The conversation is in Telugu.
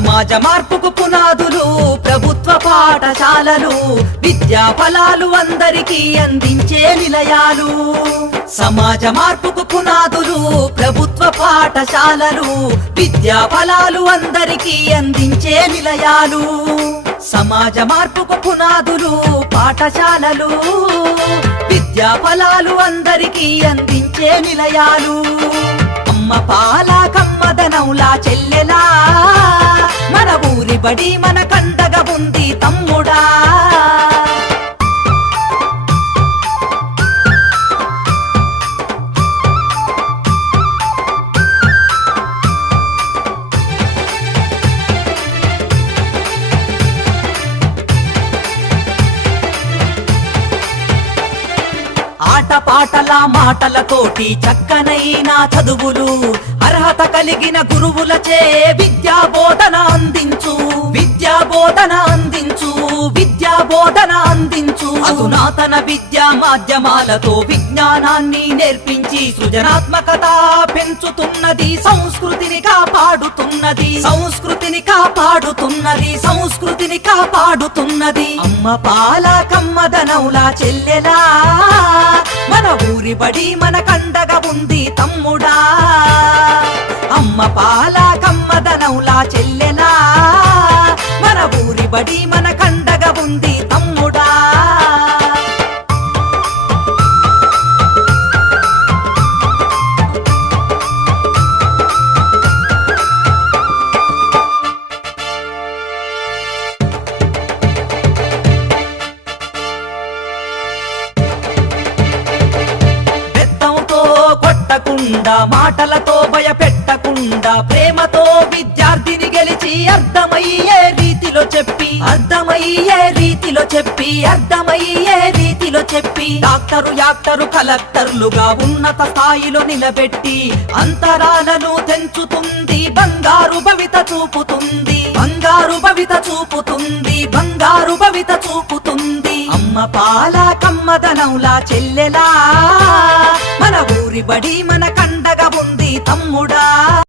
సమాజ మార్పుకు పునాదులు ప్రభుత్వ పాఠశాలలు, విద్యా ఫలాలు అందరికీ అందించే నిలయాలు. సమాజ మార్పుకు పునాదులు ప్రభుత్వ పాఠశాలలు, విద్యా ఫలాలు అందరికీ అందించే నిలయాలు. సమాజ మార్పుకు పునాదులు పాఠశాలలు, విద్యా ఫలాలు అందరికీ అందించే నిలయాలు. అమ్మ పాల కమ్మదనంలా చెల్లెలా, మన ఊరి బడి మన కండగా ఉంది తమ్ముడా. ఆటపాటల మాటలతోటి చక్కనైన చదువులు, అర్హత కలిగిన గురువులచే విద్యా బోధన అందించు, విద్యా బోధన అందించు, విద్యా బోధన అందించు. అధునాతన విద్యా మాధ్యమాలతో విజ్ఞానాన్ని నేర్పించి సృజనాత్మకత పెంచుతున్నది, సంస్కృతిని కాపాడుతున్నది, సంస్కృతిని కాపాడుతున్నది, సంస్కృతిని కాపాడుతున్నది. అమ్మ పాల కమ్మదనంలా చెల్లెలా, మన ఊరి బడి మన కండగా ఉంది తమ్ముడా. అమ్మ పాల కమ్మదనంలా చెల్లెలా, మన ఊరి బడి మన కండగా ఉంది తమ్ముడా. మాటలతో భయపెట్టకుండా ప్రేమతో విద్యార్థిని గెలిచి అర్థమయ్యే రీతిలో చెప్పి, అర్థమయ్యే రీతిలో చెప్పి, అర్థమయ్యే రీతిలో చెప్పి డాక్టరు యాక్టరు కలెక్టర్లుగా ఉన్నత స్థాయిలో నిలబెట్టి అంతరాలను తెంచుతుంది, బంగారు భవిత చూపుతుంది, బంగారు భవిత చూపుతుంది, బంగారు భవిత చూపుతుంది. అమ్మ పాల కమ్మదనంలా చెల్లెలా, మన ఊరి బడి మన కండగా ఉంది తమ్ముడా.